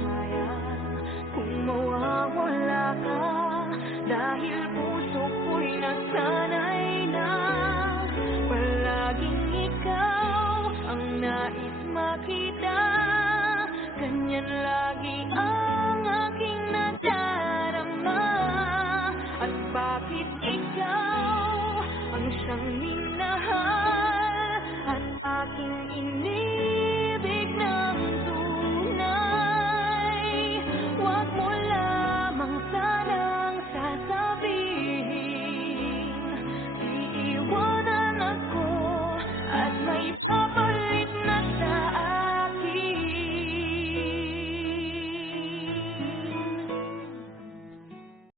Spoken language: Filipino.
Kaya kung mawawala ka, dahil puso ko'y nasanay na palaging ikaw ang nais makita. Ganyan lagi ang aking nadarama. At bakit ikaw ang siyang